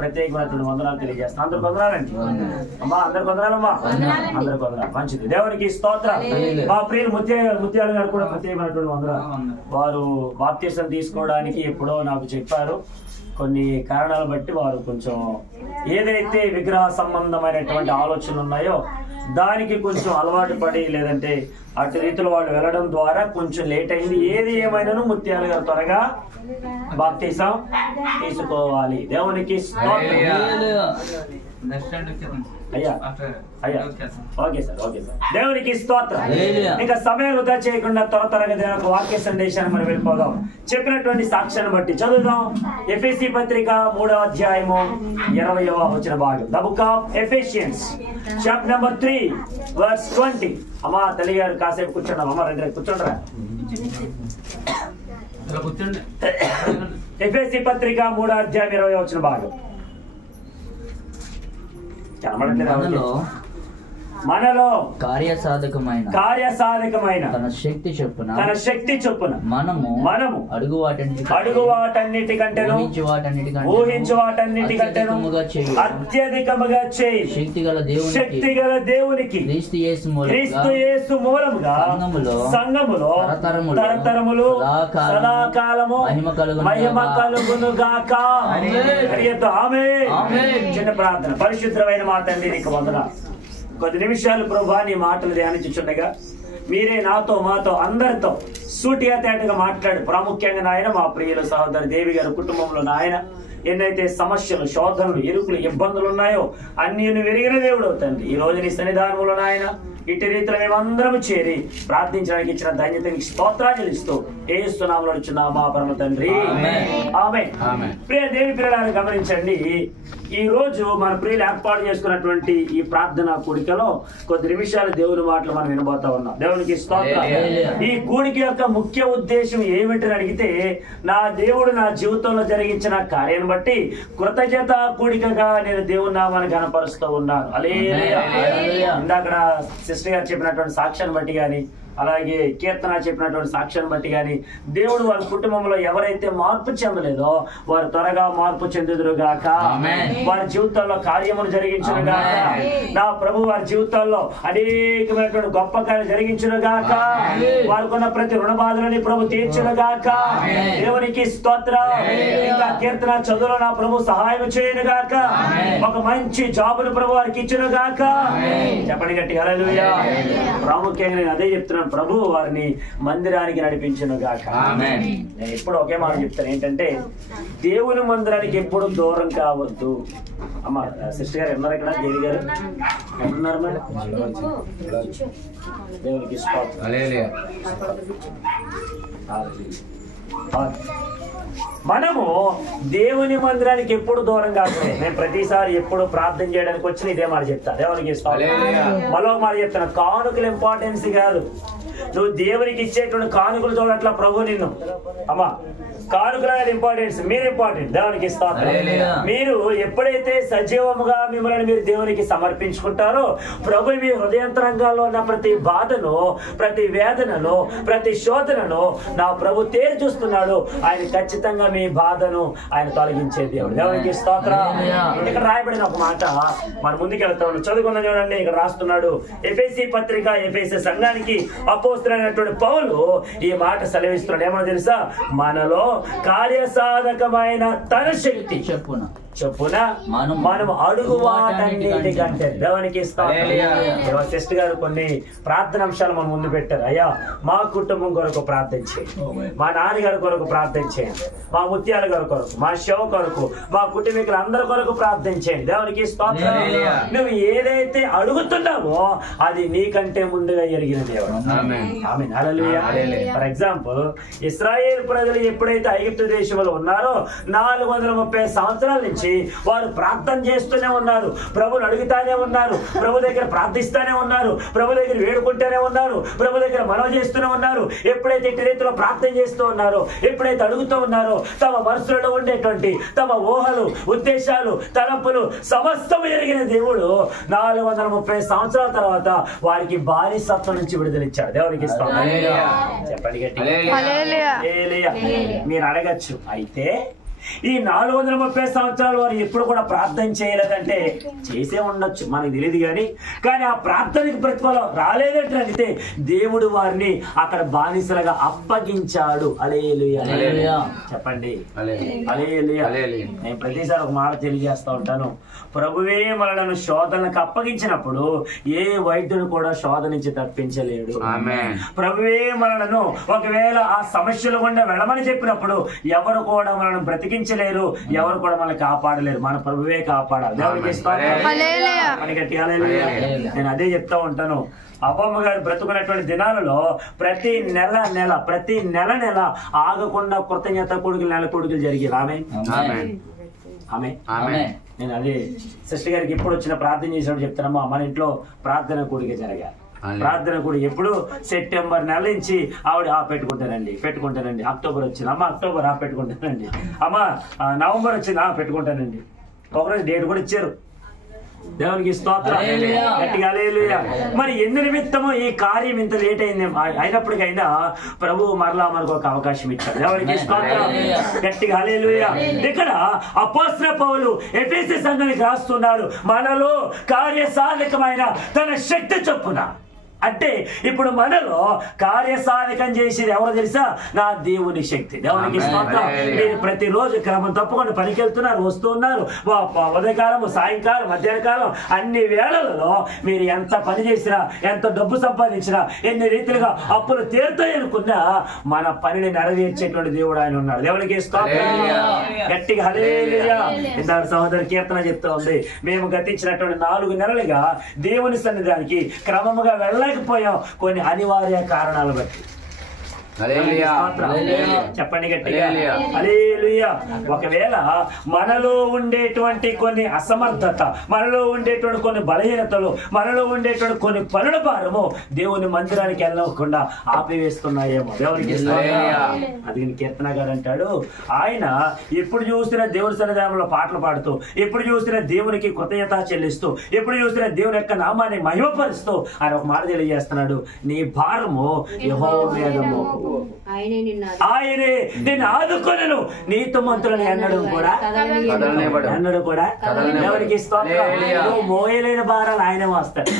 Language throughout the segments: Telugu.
ప్రత్యేకమైనటువంటి వందనాలు తెలియజేస్తాను. అందరికి వందనాలండి అమ్మా, అందరికి వందనాలమ్మా, అందరికి వందనాలు. మంచిది, దేవునికి స్తోత్రం. మా ప్రియులు ముత్యాలు గారు కూడా ప్రత్యేకమైనటువంటి వందనాలు. వారు బాప్తిసం తీసుకోవడానికి ఎప్పుడో నాకు చెప్పారు. కొన్ని కారణాలు బట్టి వారు కొంచెం ఏదైతే విగ్రహ సంబంధమైనటువంటి ఆలోచనలు ఉన్నాయో దానికి కొంచెం అలవాటు పడి, లేదంటే అటు రీతిలో వాళ్ళు వెళ్ళడం ద్వారా కొంచెం లేట్ అయింది. ఏది ఏమైనాను ముత్యాలు గారు త్వరగా బాప్తిసం తీసుకోవాలి. దేవునికి అయ్యా అయ్యా ఓకే సార్, ఓకే సార్. దేవునికి స్తోత్రం. ఇంకా సమయం వృధా చేయకుండా త్వరగా దేవుని వాక్య సందేశాన్ని మనం వెళ్ళిపోదాం. చెప్పినటువంటి సాక్ష్యాన్ని బట్టి చదువుదాం. ఎఫెసీ పత్రిక 3వ అధ్యాయము 20వ వచన భాగం. The book of Ephesians chapter number 3 verse 20. అమ్మా తల్లి గారు కాసేపు కూర్చోండి. అమ్మ రెండు కూర్చోండిరా. ఎఫెసీ పత్రిక 3వ అధ్యాయం 20వ వచన భాగం. మనలో కార్యసాధకమైన తన శక్తి చొప్పున మనము అడుగు వాటన్నిటికంటే ఊహించు వాటన్నిటికంటేను అత్యధికముగా చేయి శక్తి గల దేవునికి క్రీస్తు యేసు మూలముగా సంఘములో తరతరములు సదాకాలము మహిమ కలుగును గాక. ఆమేన్. చిన్న ప్రార్థన. పరిశుద్ధమైన మా తండ్రి నీకు వందనాలు. కొద్ది నిమిషాలు ప్రభువా నీ మాటలు ధ్యానించుచుండగా మీరే నాతో మాతో అందరితో సూటిగా తేటగా మాట్లాడు. ప్రాముఖ్యంగా నాయన మా ప్రియుల సహోదరి దేవి గారి కుటుంబంలో నాయన ఎన్నైతే సమస్యలు, శోధనలు, ఇరుకులు, ఇబ్బందులు ఉన్నాయో అన్ని విరిగిన దేవుడు తండ్రి ఈ రోజు నీ సన్నిధానంలో నాయన ఇటు రీతిలో మేమందరం చేరి ప్రార్థించడానికి ఇచ్చిన ధన్యతకి స్తోత్రాలు ఇస్తూ ఏస్తున్నాములో ఇచ్చిన మా పరమ తండ్రి ఆమేన్. ప్రియ దేవి పిల్లలను గమనించండి. ఈ రోజు మన ప్రియులు ఏర్పాటు చేసుకున్నటువంటి ఈ ప్రార్థన కూడికలో కొద్ది నిమిషాలు దేవుని మాటలు మనం వినబోతా ఉన్నాం. దేవునికి స్తోత్రం. ఈ కూడిక యొక్క ముఖ్య ఉద్దేశం ఏమిటని అడిగితే, నా దేవుడు నా జీవితంలో జరిగించిన కార్యాన్ని బట్టి కృతజ్ఞత కూడికగా నేను దేవుని నామాన్ని గణపరుస్తూ ఉన్నాను. హల్లెలూయా. ఇందాక సిస్టర్ గారు చెప్పినటువంటి సాక్ష్యాన్ని బట్టి గాని, అలాగే కీర్తన చెప్పినటువంటి సాక్ష్యాన్ని బట్టి గాని దేవుడు వారి కుటుంబంలో ఎవరైతే మార్పు చెందలేదో వారు త్వరగా మార్పు చెందుదురుగాక. వారి జీవితాల్లో కార్యములు జరిగించునుగాక. నా ప్రభు వారి జీవితాల్లో అనేకమైనటువంటి గొప్ప కార్యాలు జరిగించునుగాక. వారికున్న ప్రతి రుణ బాధలని ప్రభు తీర్చునుగాక. దేవునికి స్తోత్రం. ఇంకా కీర్తన చదువులో నా ప్రభు సహాయం చేయనుగాక. ఒక మంచి జాబును ప్రభు వారికి ఇచ్చునుగాక. చెప్పండి గట్టి హల్లెలూయా. ప్రాముఖ్యంగా నేను అదే చెప్తున్నాను, ప్రభు వారిని మందిరానికి నడిపించును గాక. నేను ఎప్పుడు ఒకే మాట చెప్తాను, ఏంటంటే దేవుని మందిరానికి ఎప్పుడు దూరం కావద్దు. అమ్మ సిస్టర్ గారు ఉన్నారు ఇక్కడ, దేవి గారు ఉన్నారు మేడం. దేవునికి మనము దేవుని మందిరానికి ఎప్పుడు దూరం కాదు. నేను ప్రతిసారి ఎప్పుడు ప్రార్థన చేయడానికి వచ్చిన ఇదే మాట చెప్తా. దేవునికి మరో మాట చెప్తాను, కానుకలు ఇంపార్టెన్స్ కాదు. నువ్వు దేవునికి ఇచ్చేటువంటి కానుకలు చూడట్లా ప్రభు నిన్ను. అమ్మా కానుకలు అనేది ఇంపార్టెన్స్, మీరు ఇంపార్టెంట్. దేవునికి ఇస్తారు. మీరు ఎప్పుడైతే సజీవముగా మిమ్మల్ని మీరు దేవునికి సమర్పించుకుంటారో ప్రభు మీ హృదయంతరంగాల్లో ఉన్న ప్రతి బాధను, ప్రతి వేదనను, ప్రతి శోధనను నా ప్రభు తేరు చూస్తున్నాడు. ఆయన ఖచ్చితంగా మీ బాధను ఆయన తొలగించే దేవుడు. దేవునికి స్తోత్రం. ఇక్కడ రాయబడిన ఒక మాట మన ముందుకు వెళ్తాం, చదువుకున్న చూడండి. ఇక్కడ రాస్తున్నాడు, ఎఫెసీ పత్రిక ఎఫెసీ సంఘానికి అపోస్తలుడైనటువంటి పౌలు ఈ మాట సెలవిస్తున్నాడు. ఏమో తెలుసా? మనలో కార్యసాధకమైన తన శక్తి చెప్పున మనం అడుగు వాటన్నిటికంటే. దేవునికి సిస్టర్ గారు కొన్ని ప్రార్థన అంశాలు మన ముందు పెట్టారు. అయ్యా మా కుటుంబం కొరకు ప్రార్థన చేయండి, మా నాన్నగారి కొరకు ప్రార్థన చేయండి, మా ముత్యాల గారి కొరకు, మా శివ కొరకు, మా కుటుంబీకులు అందరి కొరకు ప్రార్థన చేయండి. దేవునికి స్తోత్రం. నువ్వు ఏదైతే అడుగుతున్నావో అది నీకంటే ముందుగా ఎరిగిన దేవుడు. ఆమేన్. హల్లెలూయా. ఫర్ ఎగ్జాంపుల్, ఇశ్రాయేలు ప్రజలు ఎప్పుడైతే ఐగుప్తు దేశంలో ఉన్నారో 430 సంవత్సరాల నుంచి వారు ప్రార్థన చేస్తూనే ఉన్నారు, ప్రభుని అడుగుతానే ఉన్నారు, ప్రభు దగ్గర ప్రార్థిస్తూనే ఉన్నారు, ప్రభు దగ్గర వేడుకుంటూనే ఉన్నారు, ప్రభు దగ్గర మనవి చేస్తూనే ఉన్నారు. ఎప్పుడైతే ఇట్టి రీతిలో ప్రార్థన చేస్తూ ఉన్నారో, ఎప్పుడైతే అడుగుతూ ఉన్నారో, తమ మనసులో ఉండేటువంటి తమ ఊహలు, ఉద్దేశాలు, తలంపులు సమస్తం ఎరిగిన దేవుడు 430 సంవత్సరాల తర్వాత వారికి బానిసత్వం నుంచి విడుదలిచ్చాడు. దేవునికి చెప్పండి గట్టి. మీరు అడగచ్చు, అయితే ఈ 430 సంవత్సరాలు వారు ఎప్పుడు కూడా ప్రార్థన చేయలేదంటే చేసే ఉండొచ్చు, మనకు తెలియదు కానీ ఆ ప్రార్థనకి ప్రతిఫలం రాలేదంటే అడిగితే దేవుడు వారిని అక్కడ బానిసలుగా అప్పగించాడు. హల్లెలూయా చెప్పండి, హల్లెలూయా. నేను ప్రతిసారి ఒక మాట తెలియజేస్తా ఉంటాను, ప్రభువే మనలను శోధనకు అప్పగించినప్పుడు ఏ వైద్యుడు కూడా శోధన నుంచి తప్పించలేడు. ప్రభువే మనలను ఒకవేళ ఆ సమస్యలు గుండా వెళ్ళమని చెప్పినప్పుడు ఎవరు కూడా మనల్ని బ్రతికించలేరు, ఎవరు కూడా మనల్ని కాపాడలేరు, మన ప్రభువే కాపాడాలి. దేవునికి నేను అదే చెప్తా ఉంటాను. అవ్వమ్మ గారు బ్రతుకున్నటువంటి దినాలలో ప్రతి నెల ఆగకుండా కృతజ్ఞత కొడుకులు నెల కొడుకులు జరిగేది. ఆమె నేను అదే సిస్టర్ గారికి ఇప్పుడు వచ్చిన ప్రార్థన చేసినప్పుడు చెప్తానమ్మా, మన ఇంట్లో ప్రార్థన కూడిక జరగాలి. ప్రార్థన కూడా ఎప్పుడు సెప్టెంబర్ నెల నుంచి ఆవిడ పెట్టుకుంటానండి. అక్టోబర్ వచ్చింది అమ్మ, అక్టోబర్ పెట్టుకుంటానండి. అమ్మ నవంబర్ వచ్చింది పెట్టుకుంటానండి. ఒకరోజు డేట్ కూడా ఇచ్చారు. దేవునికి స్తోత్రం, గట్టిగా హల్లెలూయా. మరి ఎందు నిమిత్తమో ఈ కార్యం ఇంత లేట్ అయింది అయినప్పటికైనా ప్రభువు మరలా మనకు ఒక అవకాశం ఇచ్చాడు. దేవునికి స్తోత్రం, గట్టిగా హల్లెలూయా. ఇక్కడ అపోస్తలుడైన పౌలు ఎఫెసీ సంఘానికి రాస్తున్నాడు, మనలో కార్యసాధకమైన తన శక్తి చొప్పున. అంటే ఇప్పుడు మనలో కార్యసాధకం చేసేది ఎవరో తెలుసా? నా దేవుని శక్తి. దేవునికి స్తోత్రం. మీరు ప్రతిరోజు క్రమం తప్పకుండా పనికి వెళ్తున్నారు, వస్తూ ఉన్నారు. ఉదయకాలం, సాయంకాలం, మధ్యాహ్న కాలం అన్ని వేళలలో మీరు ఎంత పని చేసినా, ఎంత డబ్బు సంపాదించినా, ఎన్ని రీతిలుగా అప్పులు తీరుతాయి అనుకున్నా మన పనిని నెరవేర్చేటువంటి దేవుడు ఆయన ఉన్నాడు. దేవునికి స్తోత్రం, గట్టిగా హల్లెలూయా. ఇందాక సహోదరి కీర్తన చెప్తా ఉంది, మేము గతించినటువంటి 4 నెలలుగా దేవుని సన్నిధానికి క్రమముగా వెళ్ళలేకపోయాం కొన్ని అనివార్య కారణాలు బట్టి. చెప్పండి గట్టిగా హల్లెలూయా. ఒకవేళ మనలో ఉండేటువంటి కొన్ని అసమర్థత, మనలో ఉండేటువంటి కొన్ని బలహీనతలు, మనలో ఉండేటువంటి కొన్ని పనుల భారము దేవుని మందిరానికి వెళ్ళకుండా ఆపివేస్తున్నాయేమో. దేవునికి అది కీర్తన గారు అంటాడు, ఆయన ఎప్పుడు చూసినా దేవుని సన్నిధానంలో పాటలు పాడుతూ, ఎప్పుడు చూసినా దేవునికి కృతజ్ఞత చెల్లిస్తూ, ఎప్పుడు చూసినా దేవుని యొక్క నామాన్ని మహిమపరుస్తూ ఆయన ఒక మాట తెలియజేస్తున్నాడు, నీ భారము యెహోవా మీద మోపు, ఆయనే నిన్ను ఆదుకొనెను, నీతిమంతులను ఎన్నడూ కూడా ఎవరికి స్తోత్రం. నువ్వు మోయలేని భారాలు ఆయనే మోస్తాడు.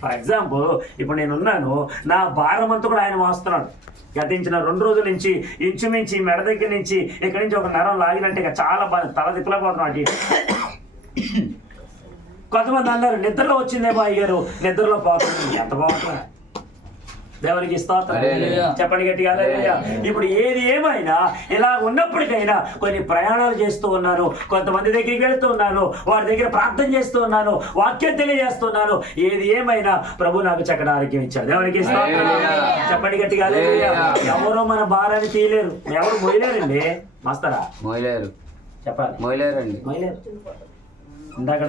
ఫర్ ఎగ్జాంపుల్ ఇప్పుడు నేనున్నాను, నా భారం అంతా కూడా ఆయన మోస్తున్నాడు. గతించిన 2 రోజుల నుంచి ఇంచుమించి మెడ దగ్గర నుంచి ఇక్కడి నుంచి ఒక నరం లాగినట్టు ఇక చాలా తల తిప్పలేకపోతున్నాడు. కొంతమంది అన్నారు నిద్రలో వచ్చిందేమో అయ్యారు, నిద్రలో పోతుంది. ఎంత బాగుంటుంది. దేవునికి స్తోత్రం, చెప్పండి గట్టిగా హల్లెలూయా. ఇప్పుడు ఏది ఏమైనా ఇలా ఉన్నప్పటికైనా కొన్ని ప్రయాణాలు చేస్తూ ఉన్నాను, కొంతమంది దగ్గరికి వెళుతూ ఉన్నాను, వారి దగ్గర ప్రార్థన చేస్తూ ఉన్నాను, వాక్యం తెలియజేస్తున్నాను. ఏది ఏమైనా ప్రభు నాకు చక్కటి ఆరోగ్యం ఇచ్చాడు. దేవునికి స్తోత్రం, చెప్పండి గట్టిగా హల్లెలూయా. ఎవరో మన భారాన్ని తీయలేరు, ఎవరు మోయలేరండి. మాస్తారా మోయలేరు, చెప్పాలి, మోయలేరు. ఇందాక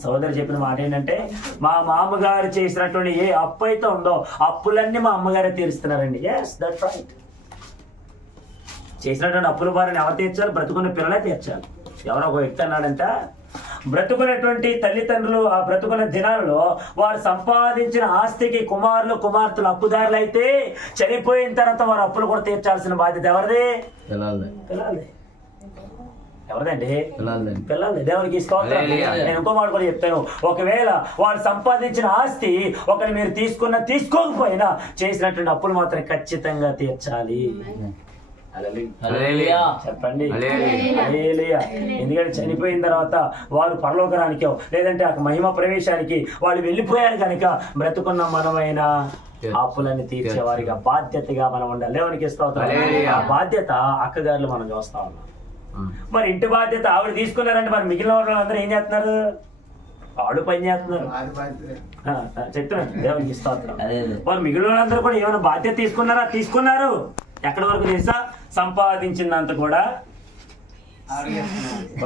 సోదరు చెప్పిన మాట ఏంటంటే, మా మామగారు చేసినటువంటి ఏ అప్పు అయితే ఉందో అప్పులన్నీ మా అమ్మగారే తీరుస్తున్నారండి. Yes, that's right. చేసినటువంటి అప్పుల భారాన్ని ఎవరు తీర్చాలి? బ్రతుకున్న పిల్లలే తీర్చాలి. ఎవరో ఒక వ్యక్తి అన్నాడంట, బ్రతుకున్నటువంటి తల్లిదండ్రులు ఆ బ్రతుకున్న దినాలలో వారు సంపాదించిన ఆస్తికి కుమారులు కుమార్తెలు అప్పుదారులు అయితే చనిపోయిన తర్వాత వారు అప్పులు కూడా తీర్చాల్సిన బాధ్యత ఎవరిది? పిల్లలది. ఎవరిదండి? పిల్లలు. దేవునికి స్తోత్రం. నేను ఇంకో మాట కూడా చెప్తాను, ఒకవేళ వాడు సంపాదించిన ఆస్తి ఒకరు మీరు తీసుకోకపోయినా చేసినటువంటి అప్పులు మాత్రం ఖచ్చితంగా తీర్చాలి. చెప్పండి హల్లెలూయా. ఎందుకంటే చనిపోయిన తర్వాత వారు పరలోకరానికో లేదంటే ఆ మహిమ ప్రవేశానికి వాళ్ళు వెళ్ళిపోయారు కనుక బ్రతుకున్న మనమైన అప్పులన్నీ తీర్చేవారిగా బాధ్యతగా మనం ఉండాలి. దేవునికి స్తోత్రం. ఆ బాధ్యత అక్కగారులు మనం చూస్తా ఉన్నాం. మరి ఇంటి బాధ్యత ఆవిడ తీసుకున్నారంటే మరి మిగిలిన వాళ్ళందరూ ఏం చేస్తున్నారు? వాడు పని చేస్తున్నారు. చెప్తున్నాను దేవునికి స్తోత్రం. మరి మిగిలిన వాళ్ళందరూ కూడా ఏమైనా బాధ్యత తీసుకున్నారు. ఎక్కడి వరకు తెలుసా? సంపాదించినంత కూడా.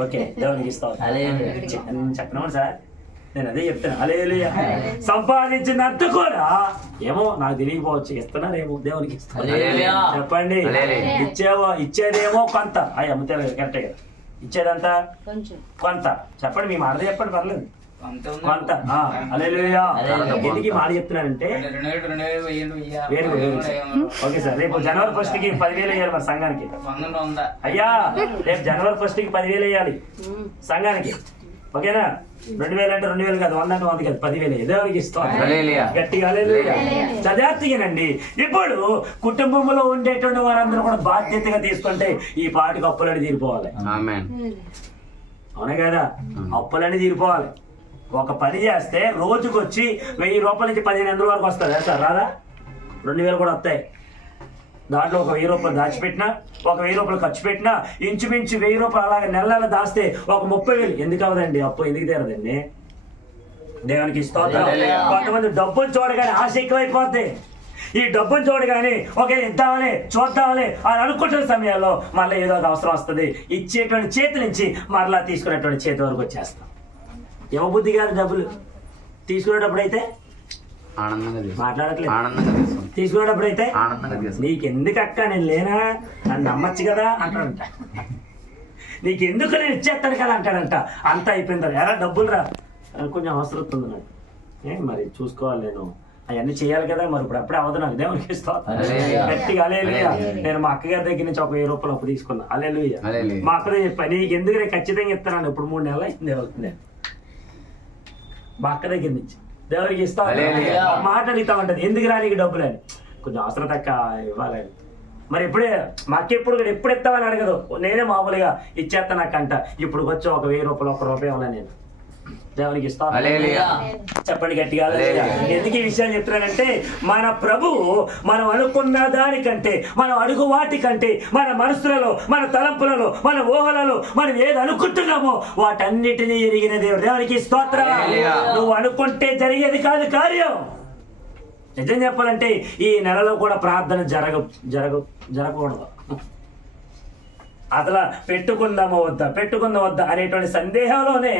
ఓకే, దేవునికి స్తోత్రం. చెప్పినాను సార్, నేను అదే చెప్తాను. హల్లెలూయా. సంపాదించినంత కూడా ఏమో నాకు తెలియకపోవచ్చు, ఇస్తున్నారేమో. దేవునికి చెప్పండి. ఇచ్చేదేమో కొంత. అమ్ముతారు కరెక్టే కదా. ఇచ్చేదంతా కొంత. చెప్పండి, మీ మాట చెప్పండి, పర్లేదు. కొంత హల్లెలూయా. ఎందుకు ఈ మాట చెప్తున్నానంటే ఓకే సార్, రేపు జనవరి 1 కి 10,000 వేయాలి మరి సంఘానికి. అయ్యా రేపు జనవరి 1 కి 10,000 వేయాలి సంఘానికి, ఓకేనా? 2,000 అంటే 2,000 కాదు, 100 అంటే 100 కాదు, 10,000 దేవునికి ఇస్తాం గట్టిగా. చదార్థిగానండి. ఇప్పుడు కుటుంబంలో ఉండేటువంటి వారందరూ కూడా బాధ్యతగా తీసుకుంటే ఈ పాటికి అప్పులని తీరిపోవాలి. అవునా కదా? అప్పులని తీరిపోవాలి. ఒక పని చేస్తే రోజుకి వచ్చి 1,000 రూపాయల నుంచి 1,500 వరకు వస్తుంది సార్, రాదా? 2,000 కూడా వస్తాయి. దాంట్లో ఒక 1,000 రూపాయలు దాచిపెట్టినా, ఒక 1,000 రూపాయలు ఖర్చు పెట్టినా, ఇంచుమించు 1,000 రూపాయలు అలాగే నెల నెల దాస్తే ఒక 30,000 ఎందుకు అవదండి? అప్పు ఎందుకు తీరదండి? దేవునికి స్తోత్రం. కొంతమంది డబ్బులు చూడగానే ఆశ ఎక్కువైపోద్ది. ఈ డబ్బును చూడగానే ఒకే ఇద్దామని చూద్దామని అని అనుకుంటున్న సమయాల్లో మళ్ళీ ఏదో ఒక అవసరం వస్తుంది. ఇచ్చేటువంటి చేతి నుంచి మరలా తీసుకునేటువంటి చేతి వరకు వచ్చేస్తాం. ఇవ్వబుద్ధి కాదు డబ్బులు. తీసుకునేటప్పుడు అయితే మాట్లాడట్లేదు. తీసుకునేటప్పుడు అయితే నీకెందుకు అక్క, నేను లేనా, నన్ను నమ్మచ్చు కదా అంటాడంట. నీకెందుకు, నేను ఇచ్చేస్తాను కదా అంటాడంట. అంతా అయిపోయింది. ఎరా డబ్బులు రా, కొంచెం అవసరం వస్తుంది నాకు, మరి చూసుకోవాలి, నేను అవన్నీ చేయాలి కదా, మరి ఇప్పుడు అప్పుడే అవ్వదు నాకు. దేవునికి గట్టిగా హల్లెలూయా. నేను మా అక్కగారి దగ్గర నుంచి ఒక 1,000 రూపాయలు అప్పు తీసుకున్నా. హల్లెలూయా. మా అక్కదే చెప్పాను, నీకు ఎందుకు నేను ఖచ్చితంగా ఇస్తాను. ఇప్పుడు 3 నెలలు అయింది అవుతుంది మా అక్క దగ్గర నుంచి. దేవునికి ఇస్తా మాట అడుగుతా ఉంటది, ఎందుకు రా నీకు డబ్బులు అని. కొంచెం అవసరం తక్క ఇవ్వాలని. మరి ఎప్పుడే మా అక్క ఎప్పుడు ఇస్తామని అడగదు, నేనే మామూలుగా ఇచ్చేస్తా నాకంట. ఇప్పుడు వచ్చి ఒక 1,000 రూపాయలు, 1 రూపాయి ఇవ్వాలి నేను. దేవునికి ఇస్తాను. చెప్పండి గట్టిగా. ఎందుకు ఈ విషయాన్ని చెప్తున్నానంటే, మన ప్రభువు మనం అనుకున్న దానికంటే, మనం అడుగు వాటికంటే, మన మనసులలో, మన తలంపులలో, మన ఊహలలో మనం ఏది అనుకుంటున్నామో వాటన్నిటినీ ఎరిగిన దేవుడు. దేవునికి స్తోత్రం. నువ్వు అనుకుంటే జరిగేది కాదు కార్యం. నిజం చెప్పాలంటే ఈ నెలలో కూడా ప్రార్థన జరగకూడదు. అసలు పెట్టుకుందామా వద్దా అనేటువంటి సందేహంలోనే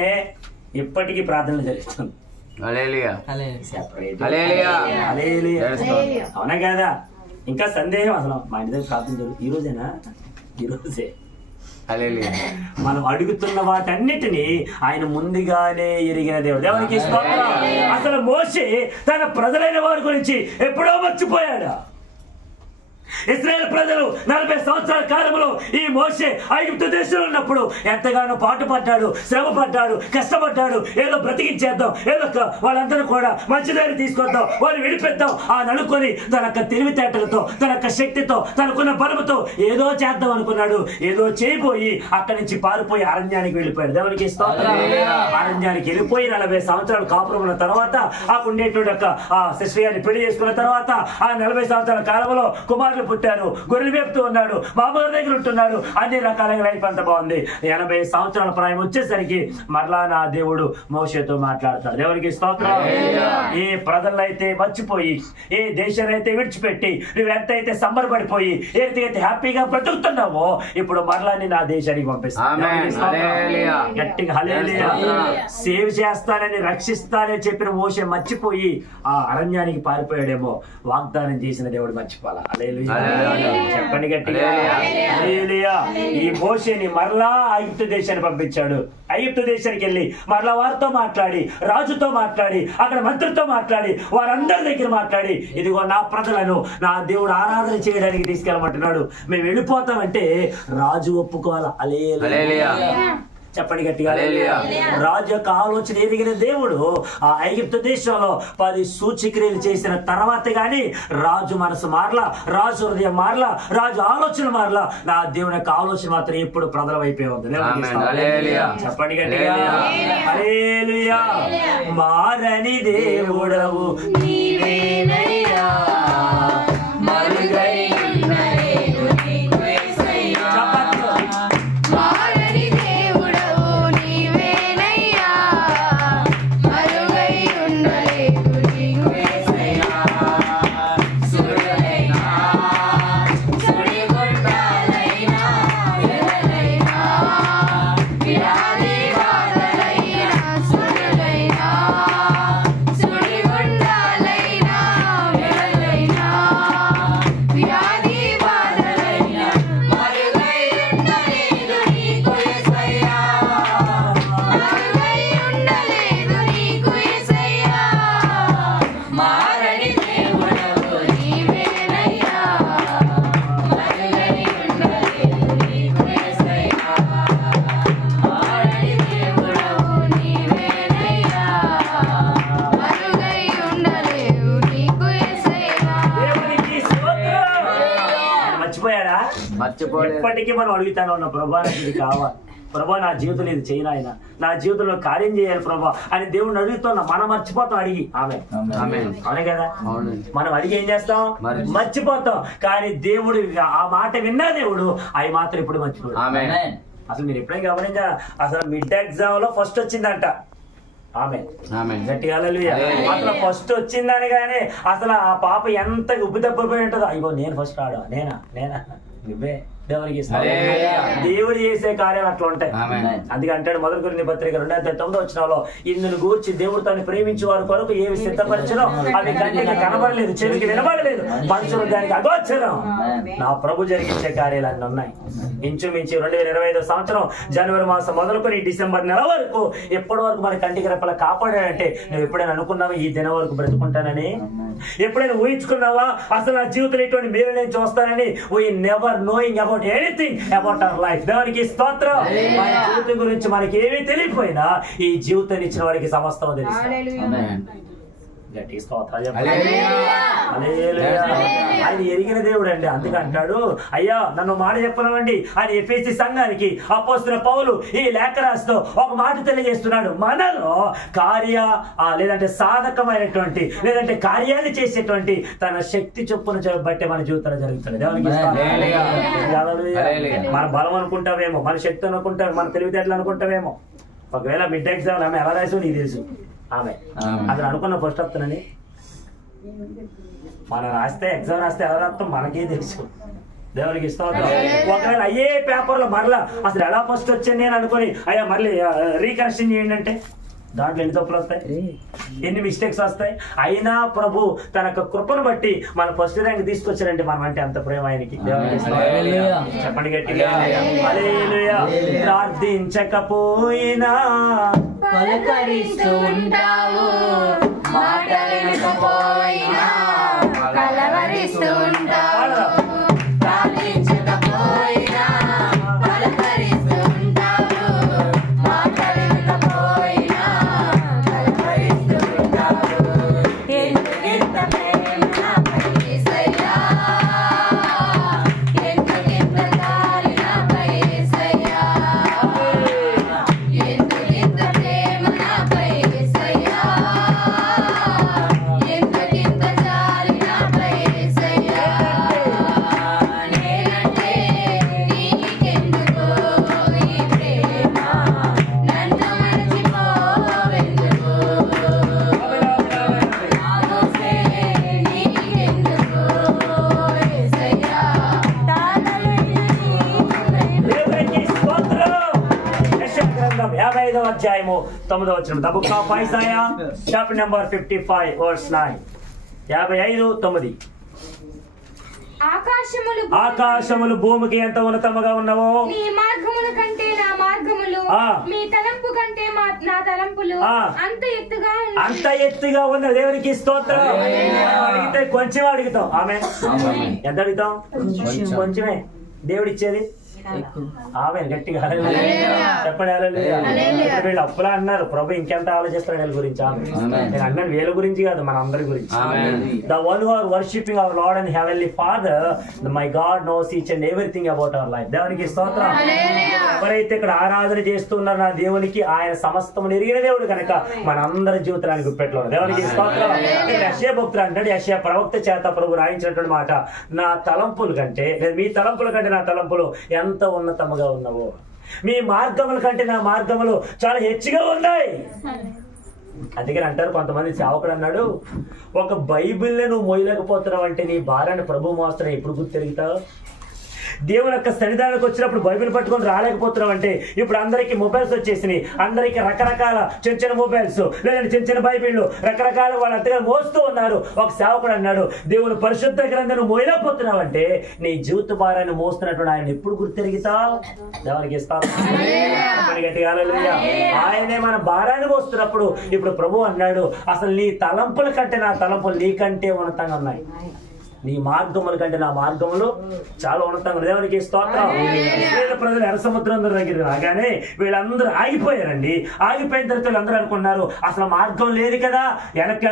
ఇప్పటికీ ప్రార్థనలు జరుగుతుంది. అవునా కదా? ఇంకా సందేహం అసలు మా ఇంటి దగ్గర ప్రార్థన జరుగుతుంది. ఈరోజే మనం అడుగుతున్న వాటన్నిటినీ ఆయన ముందుగానే ఎరిగిన దేవుడు. దేవునికి స్తోత్రం. అసలు మోషే తన ప్రజలైన వారి గురించి ఎప్పుడో మర్చిపోయాడు. ఇశ్రాయేలు ప్రజలు 40 సంవత్సరాల కాలంలో ఈ మోషే ఐగుప్తు దేశంలో ఉన్నప్పుడు ఎంతగానో పాటుపడ్డాడు, శ్రమ పడ్డాడు, కష్టపడ్డాడు. ఏదో బ్రతికించేద్దాం, ఏదో వాళ్ళందరూ కూడా మంచిదారి తీసుకొద్దాం, వాళ్ళు విడిపెద్దాం అని అనుకుని తన యొక్క తెలివితేటలతో, తన యొక్క శక్తితో, తనకున్న బలముతో ఏదో చేద్దాం అనుకున్నాడు. ఏదో చేయబోయి అక్కడి నుంచి పారిపోయి అరణ్యానికి వెళ్ళిపోయాడు. దేవునికి స్తోత్రం. అరణ్యానికి వెళ్ళిపోయి 40 సంవత్సరాలు కాపురం ఉన్న తర్వాత అక్కడ ఉండేటువంటి యొక్క శిష్యాన్ని పెళ్లి చేసుకున్న తర్వాత ఆ 40 సంవత్సరాల కాలంలో కుమారులు పుట్టారు, గొర్రెలు మేపుతూ ఉన్నాడు, బాబుల దగ్గర ఉంటున్నాడు, అన్ని రకాలుగా లైఫ్ అంత బాగుంది. 80 సంవత్సరాల ప్రాయం వచ్చేసరికి మరలా నా దేవుడు మోషేతో మాట్లాడతాడు. దేవునికి స్తోత్రం. ఏ ప్రజలను అయితే మర్చిపోయి, ఏ దేశాన్ని అయితే విడిచిపెట్టి నువ్వు ఎంతైతే సంబరపడిపోయి ఏదైతే హ్యాపీగా బ్రతుకుతున్నావో ఇప్పుడు మరలా నా దేశానికి పంపిస్తాను. గట్టిగా హల్లెలూయా. సేవ్ చేస్తానని, రక్షిస్తానని చెప్పిన మోషే మర్చిపోయి ఆ అరణ్యానికి పారిపోయాడేమో. వాగ్దానం చేసిన దేవుడు మర్చిపోవాలా? హల్లెలూయా. చెప్పండి గట్టిగా హల్లెలూయా. ఈ మోషేని మరలా ఐగుప్తు దేశాన్ని పంపించాడు. ఐగుప్తు దేశానికి వెళ్ళి మరలా వారితో మాట్లాడి, రాజుతో మాట్లాడి, అక్కడ మంత్రితో మాట్లాడి, వారందరి దగ్గర మాట్లాడి, ఇదిగో నా ప్రజలను నా దేవుడు ఆరాధన చేయడానికి తీసుకెళ్ళమంటున్నాడు, మేము వెళ్ళిపోతామంటే రాజు ఒప్పుకోవాలా? హల్లెలూయా. చెప్పండి గట్టిగా. రాజు యొక్క ఆలోచన ఎరిగిన దేవుడు ఆ ఐగుప్తు దేశంలో 10 సూచక్రియలు చేసిన తర్వాత గాని రాజు మనసు మారలా, రాజు హృదయం మారలా, రాజు ఆలోచన మారలా. నా దేవుని యొక్క ఆలోచన మాత్రం ఎప్పుడు ప్రజల వైపే ఉంది. చెప్పండి గట్టిగా హల్లెలూయా. మారని దేవుడవు నీవేనయ్యా, మరుగై ఎప్పటికీ మనం అడుగుతానే ఉన్నాం, ప్రభా నాకు ఇది కావాలి, ప్రభా నా జీవితంలో ఇది చేయను, ఆయన నా జీవితంలో కార్యం చేయాలి ప్రభా అని దేవుడిని అడుగుతున్నాం. మనం మర్చిపోతాం అడిగి. అవునే కదా, మనం అడిగి ఏం చేస్తాం, మర్చిపోతాం. కానీ దేవుడు ఆ మాట విన్నా దేవుడు అవి మాత్రం ఇప్పుడు మర్చిపోతాం. అసలు మీరు ఎప్పుడైనా గమనించా, అసలు మిడ్ ఎగ్జామ్ లో ఫస్ట్ వచ్చిందంట ఆమె, గట్టిగా అసలు ఫస్ట్ వచ్చిందని కానీ అసలు ఆ పాప ఎంత ఉబ్బు దెబ్బపోయి ఉంటుందో, అయ్యో నేను ఫస్ట్ రాడా, నేనా నువ్వే. దేవునికి దేవుడు చేసే కార్యాలు అట్లా ఉంటాయి. అందుకే అంటాడు మొదటి కొరింథీ పత్రిక 2:9 ఇందును గూర్చి దేవుడు తను ప్రేమించే వారి కొరకు ఏమి సిద్ధపరిచినో అవి కంటికి కనబడలేదు, చెవికి వినబడలేదు, మనుషులు దానికి అగోచరం నా ప్రభు జరిగించే కార్యాలు అన్నీ ఉన్నాయి. ఇంచుమించి 2025 సంవత్సరం జనవరి మాసం మొదలుకొని డిసెంబర్ నెల వరకు ఎప్పటి వరకు మన కంటికి రెప్పలా కాపాడాడంటే నువ్వు ఎప్పుడైనా అనుకున్నావా ఈ దినం వరకు బ్రతుకుంటానని? ఎప్పుడైనా ఊహించుకున్నావా అసలు నా జీవితంలో ఇటువంటి మేలు నేను చూస్తానని? We never knowing about anything about our life. దేవునికి స్తోత్రం. మన జీవితం గురించి మనకి ఏమీ తెలియకపోయినా ఈ జీవితాన్ని ఇచ్చిన వాడికి సమస్తం తెలుసు. ఆయన ఎరిగిన దేవుడు అండి. అందుకంటాడు, అయ్యా నన్ను మాట చెప్పనవండి ఆయన ఎఫెసీ సంఘానికి అపోస్తలుడైన పౌలు ఈ లేఖ రాస్తూ ఒక మాట తెలియజేస్తున్నాడు. మనలో లేదంటే సాధకమైనటువంటి లేదంటే కార్యాన్ని చేసేటువంటి తన శక్తి చొప్పున బట్టి మన జీవితంలో జరుగుతుంది. దేవునికి మన బలం అనుకుంటామేమో, మన శక్తి అనుకుంటాం, మన తెలివితేటలు అనుకుంటామేమో. ఒకవేళ మిడ్ ఎగ్జామ్ ఆమె ఎలా రాసో నీకు తెలుసు. ఆమె అతను అనుకున్న ఫస్ట్ వస్తుందని మనం రాస్తే ఎగ్జామ్ రాస్తే ఎలా రాస్తాం మనకే తెలుసు. దేవునికి స్తోత్రం. ఒకవేళ అయ్యే పేపర్లో మరలా అసలు ఎలా ఫస్ట్ వచ్చింది అని అనుకుని అయ్యా మళ్ళీ రీకరెక్షన్ చేయండి అంటే దాంట్లో ఎన్ని తప్పులు వస్తాయి, ఎన్ని మిస్టేక్స్ వస్తాయి. అయినా ప్రభు తన కృపను బట్టి మన ఫస్ట్ ర్యాంక్ తీసుకొచ్చారంటే మనం అంటే అంత ప్రేమ ఆయనకి. చెప్పండి గట్టిగా హల్లెలూయా. ప్రార్థించకపోయినా పలకరిస్తూ ఉంటావు, మాట వినకపోయినా కలవరిస్తూ ఉంటావు. ప్రార్థించకపోయినా పలకరిస్తూ ఉంటావు, మాట వినకపోయినా కలవరిస్తూ ఉంటావు. ఎంత ప్రేమ నాపై యేసయ్యా, ఎంత దారి నాపై యేసయ్యా, ఎంత ప్రేమ నాపై యేసయ్యా, ఎంత జాలి నాపై యేసయ్యా. నేనంటే నీకెందుకో ఈ ప్రేమ, నన్ను మరచిపోవెందుకు, ఆలోచే నీకెందుకో యేసయ్యా. దేవునికి స్తోత్రం. యెషయా గ్రంథం 55వ అధ్యాయము 9వ వచనం. The book of Isaiah chapter number 55 verse 9. 55:9. ఆకాశములు భూమికి ఎంత ఉన్నతముగా ఉన్నవో నీ మార్గముల కంటే నా మార్గములు, మీ తలంపు కంటే నా తలంపులు అంత ఎత్తుగా ఉన్న. దేవునికి స్తోత్రం. అడిగితే కొంచెం అడుగుతాం, ఆమె ఎంత అడుగుతాం? కొంచెమే. దేవుడు ఇచ్చేది ఆమె గట్టిగా చెప్పండి. వీళ్ళు అప్పులా అన్నారు, ప్రభు ఇంకెంత ఆలోచిస్తాడు వీళ్ళ గురించి. నేను అన్నాను వీళ్ళ గురించి కాదు, మన అందరి గురించి. The one who are worshipping our lord and heavenly father, my god knows each and everything about our life. దేవునికి స్తోత్రం. ఎవరైతే ఇక్కడ ఆరాధన చేస్తున్నారు నా దేవునికి, ఆయన సమస్తము ఎరిగిన దేవుడు కనుక మన అందరి జీవితానికి గుప్పెట్లో. దేవునికి స్తోత్రం. యెషయా భక్తుడు అంటాడు, యెషయా ప్రవక్త చేత ప్రభు రాయించినటువంటి మాట, నా తలంపుల కంటే లేదా మీ తలంపుల కంటే నా తలంపులు ఎంత ఉన్నతముగా ఉన్నవో, మీ మార్గముల కంటే నా మార్గములు చాలా హెచ్చుగా ఉన్నాయి. అందుకని అంటారు కొంతమంది సేవకుడు అన్నాడు, ఒక బైబిల్ని నువ్వు మోయలేకపోతున్నావు అంటే నీ భారాన్ని ప్రభు మోస్తున్నావు ఎప్పుడు గుర్తు తిరుగుతావు? దేవుని యొక్క సన్నిధానానికి వచ్చినప్పుడు బైబిల్ పట్టుకొని రాలేకపోతున్నాం అంటే ఇప్పుడు అందరికి మొబైల్స్ వచ్చేసినాయి, అందరికి రకరకాల చిన్న చిన్న మొబైల్స్ లేదంటే చిన్న చిన్న బైబిళ్ళు రకరకాల వాళ్ళు అంతగా మోస్తూ ఉన్నారు. ఒక సేవకుడు అన్నాడు, దేవుని పరిశుద్ధ గ్రంథాన్ని మోయలేకపోతున్నావు అంటే నీ జీవిత భారాన్ని మోస్తున్నటువంటి ఆయన ఎప్పుడు గుర్తెరుగుతావు? దేవునికి ఇస్తాను. ఆయనే మన భారాన్ని మోస్తున్నప్పుడు ఇప్పుడు ప్రభు అన్నాడు, అసలు నీ తలంపుల కంటే నా తలంపులు నీకంటే ఉన్నతంగా ఉన్నాయి. నీ మార్గముల కంటే నా మార్గములు చాలా ఉన్నతంగా. దేవునికి స్తోత్రం. ఇశ్రాయేలు ప్రజలు ఎర్ర సముద్రం దగ్గర రాగానే వీళ్ళందరూ ఆగిపోయారండి. ఆగిపోయిన తర్వాత వీళ్ళందరూ అనుకున్నారు అసలు మార్గం లేదు కదా, వెనక్కి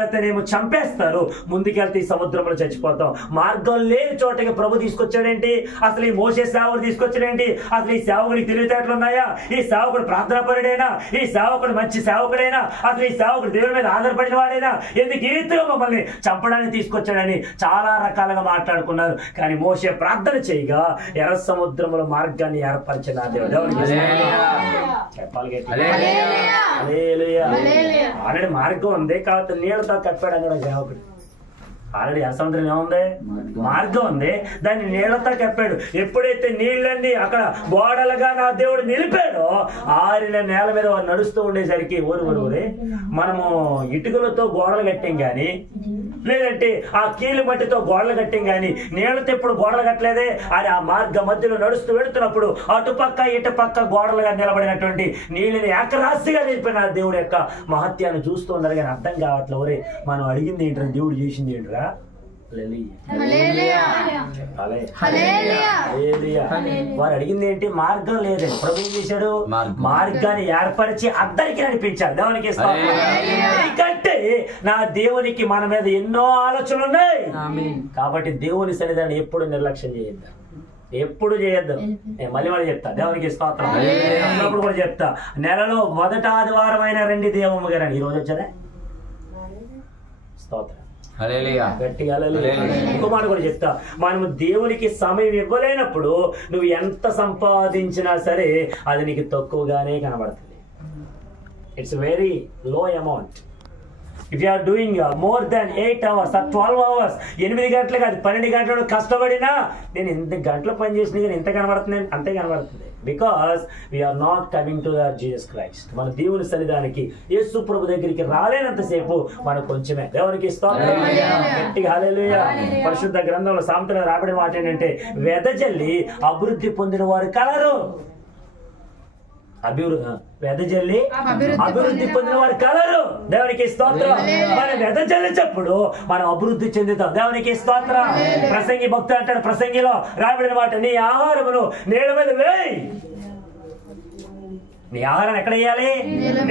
చంపేస్తారు, ముందుకెళ్తే ఈ సముద్రంలో చచ్చిపోతాం. మార్గం లేని చోటకి ప్రభు తీసుకొచ్చాడేంటి? అసలు ఈ మోసే సేవకుడు తీసుకొచ్చాడేంటి? అసలు ఈ సేవకుడికి తెలివితేటలు ఉన్నాయా? ఈ సేవకుడు ప్రార్థనాపరుడేనా? ఈ సేవకుడు మంచి సేవకుడేనా? అసలు ఈ సేవకుడు దేవుడి మీద ఆధారపడిన వాడేనా? ఎందుకు ఈ రీతిగా మమ్మల్ని చంపడానికి తీసుకొచ్చాడని చాలా రకాలుగా మాట్లాడుకున్నారు. కానీ మోసే ప్రార్థన చేయగా ఎర్ర సముద్రంలో మార్గాన్ని ఏర్పరిచిన దేవుడు. చెప్పాలి ఆల్రెడీ మార్గం ఉంది కాబట్టి నీళ్ళతో కప్పాడు అన్నాడు సేవకుడు. ఆల్రెడీ ఎర్ర సముద్రం ఏముంది? మార్గం ఉంది, దాన్ని నీళ్లతో కప్పాడు. ఎప్పుడైతే నీళ్ళన్నీ అక్కడ గోడలుగా నా దేవుడు నిలిపాడో ఆరిన నేల మీద వారు నడుస్తూ ఉండేసరికి ఊరి మనము ఇటుకలతో గోడలు కట్టాం గాని, లేదంటే ఆ కీలు మట్టితో గోడలు కట్టాం గాని నీళ్లతో ఎప్పుడు గోడలు కట్టలేదే. అది ఆ మార్గ మధ్యలో నడుస్తూ వెళుతున్నప్పుడు అటుపక్క ఇటుపక్క గోడలుగా నిలబడినటువంటి నీళ్ళని ఏకరాశిగా నిలిపిన దేవుడు యొక్క మహత్యాన్ని చూస్తూ ఉన్నారు. కానీ అర్థం కావట్లేదు. ఒరే మనం అడిగింది ఏంటంటే దేవుడు చేసింది ఏంట్రా? వారు అడిగింది ఏంటి? మార్గం లేదని. ప్రభు ఏం చేశాడు? మార్గాన్ని ఏర్పరిచి అందరికి నడిపించాడు. దేవునికి ఎందుకంటే నా దేవునికి మన మీద ఎన్నో ఆలోచనలు ఉన్నాయి కాబట్టి దేవుని సన్నిధాన్ని ఎప్పుడు నిర్లక్ష్యం చేయొద్దు, ఎప్పుడు చేయొద్దు. నేను మళ్ళీ చెప్తా. దేవునికి స్తోత్రం. అప్పుడు కూడా చెప్తా. నెలలో మొదట ఆదివారం అయినా రండి దేవమ్మ గారు అని. ఈ రోజు వచ్చారా? స్తోత్రం. గట్టిగా ఇంకో మాట కూడా చెప్తా. మనము దేవునికి సమయం ఇవ్వలేనప్పుడు నువ్వు ఎంత సంపాదించినా సరే అది నీకు తక్కువగానే కనబడుతుంది. It's very low amount. If you are doing more than 8 hours or 12 hours, 8 గంటలు కాదు 12 గంటలు కష్టపడినా నేను ఇంత గంటలు పని చేసిన కానీ ఎంత కనబడుతుంది? అంతే కనబడుతుంది. Because we're not coming to the Jesus Christ. మన దేవుని సన్నిధానికి యేసు ప్రభు దగ్గరికి రాలేనంతసేపు మనకు కొంచెమే. దేవునికి స్తోత్రం. గట్టిగా హల్లెలూయా. పరిశుద్ధ గ్రంథంలో సామెతలో రాబడిన మాట ఏంటంటే వెదజల్లి అభివృద్ధి పొందిన వారు కలరు. వెదజల్లి అభివృద్ధి పొందిన వారు కలరు. దేవునికి స్తోత్రం. మనం వెదజల్లినప్పుడు మనం అభివృద్ధి చెందుతాం. దేవునికి స్తోత్రం. ప్రసంగి భక్తుడు అంటాడు, ప్రసంగిలో రాబడిన మాట, నీ ఆహారమును నేల మీద వేయి. నీ ఆహారం ఎక్కడ వేయాలి?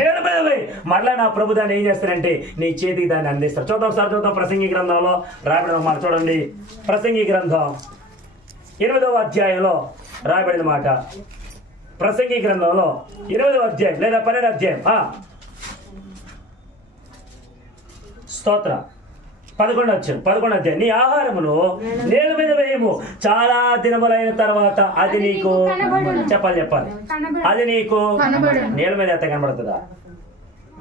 నేల మీద వేయి. మరలా నా ప్రభు దాన్ని ఏం చేస్తానంటే నీ చేతికి దాన్ని అందిస్తారు. చూద్దాం ఒకసారి చూద్దాం. ప్రసంగి గ్రంథంలో రాబడిన మాట చూడండి. ప్రసంగి గ్రంథం 8వ అధ్యాయంలో రాబడిన మాట. ప్రసంగి గ్రంథంలో 8వ అధ్యాయం లేదా 12వ అధ్యాయం స్తోత్ర 11వ అధ్యాయం. నీ ఆహారమును నేల మీద వేయము, చాలా దినములైన తర్వాత అది నీకు చెప్పాలి అది నీకు నేల మీద అయితే కనబడుతుందా?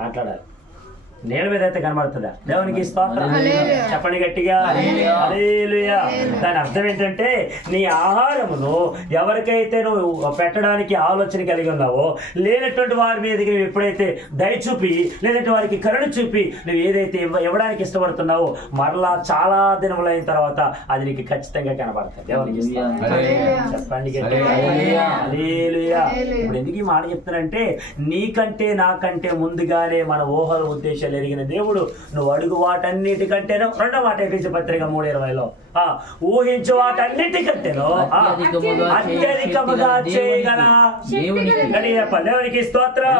మాట్లాడాలి. నేల మీద అయితే కనబడుతుందా? దేవునికి స్తోత్రం. చెప్పండి గట్టిగా హల్లెలూయా. దాని అర్థం ఏంటంటే నీ ఆహారమును ఎవరికైతే నువ్వు పెట్టడానికి ఆలోచన కలిగి ఉన్నావో, లేనటువంటి వారి మీదకి నువ్వు ఎప్పుడైతే దయ చూపి లేదంటే వారికి కరుణ చూపి నువ్వు ఏదైతే ఇవ్వడానికి ఇష్టపడుతున్నావో మరలా చాలా దినములైన తర్వాత అది నీకు ఖచ్చితంగా కనబడుతుంది. దేవునికి చెప్పండి గట్టిగా హల్లెలూయా. ఇప్పుడు ఎందుకు ఈ మాట చెప్తానంటే నీకంటే నాకంటే ముందుగానే మన ఊహల ఉద్దేశం ఎరిగిన దేవుడు నువ్వు అడుగు వాటన్నిటికంటేనో, 2వ మాట ఎఫెసీ పత్రిక 3:20లో ఊహించు వాటన్నిటికంటేనో అత్యధికముగా చేయగల దేవునికి స్తోత్రం.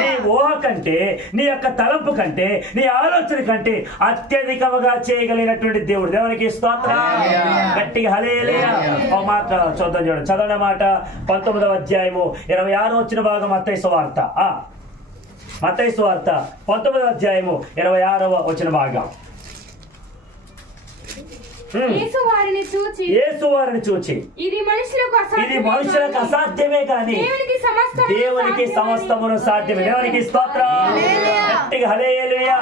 నీ ఊహ కంటే, నీ యొక్క తలంపు కంటే, నీ ఆలోచన కంటే అత్యధికముగా చేయగలిగినటువంటి దేవుడు. దేవునికి స్తోత్రం. గట్టిగా హల్లెలూయా. ఒక మాట చూద్దాం చూడండి. చదవడం మాట 19వ అధ్యాయము 26వ వచ్చిన భాగం మత్తయి సువార్త. మత్తయి సువార్త 19వ అధ్యాయము 26వ వచ్చిన భాగం. యేసు వారిని చూచి ఇది మనుషులకు అసాధ్యమే కానీ దేవునికి సమస్తమును సాధ్యమే. దేవునికి స్తోత్రం. గట్టిగా హల్లెలూయా.